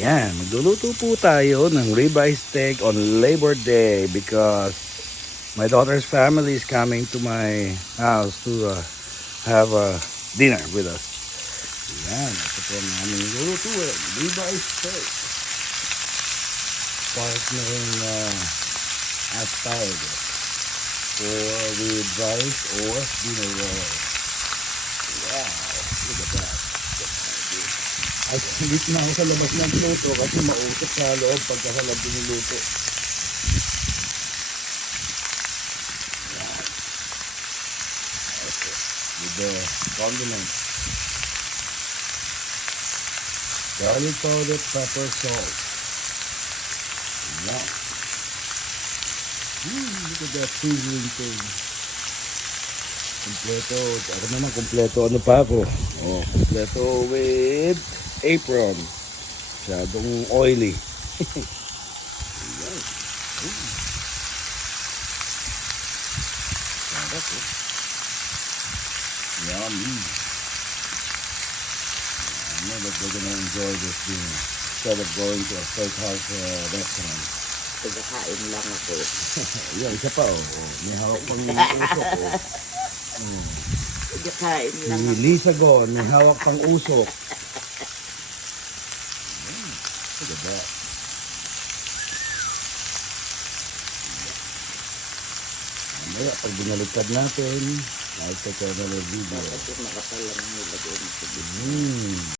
Yan, magluluto po tayo ng ribeye steak on Labor Day because my daughter's family is coming to my house to have a dinner with us. Yan, ito po ang aming lulutuin, ribeye steak. Partner asparagus or with rice or dinner roll. Wow, look at that. Ay, hindi na ako sa labas ng luto kasi mausok sa loob pagka sa loob niluto. Yan. Okay. With the condiments. Garlic powder, pepper, salt. Yan. Look at that sizzling thing. Kompleto. Ako naman kompleto. Ano pa ako? Oh, kompleto with apron. Masyadong oily. Ayan. Sarap eh. Yummy. I know that they're gonna enjoy this dinner instead of going to a steakhouse restaurant. Pagkakain lang ako. Yan, isa pa oh. May hawak pang usok oh. Pagkakain lang Si ako. Lisa Gon, may hawak pang usok. Look at that. Mamaya, pag binaligtad natin, nakita ko na video. Bakit yung makapal lang nilagay mo sa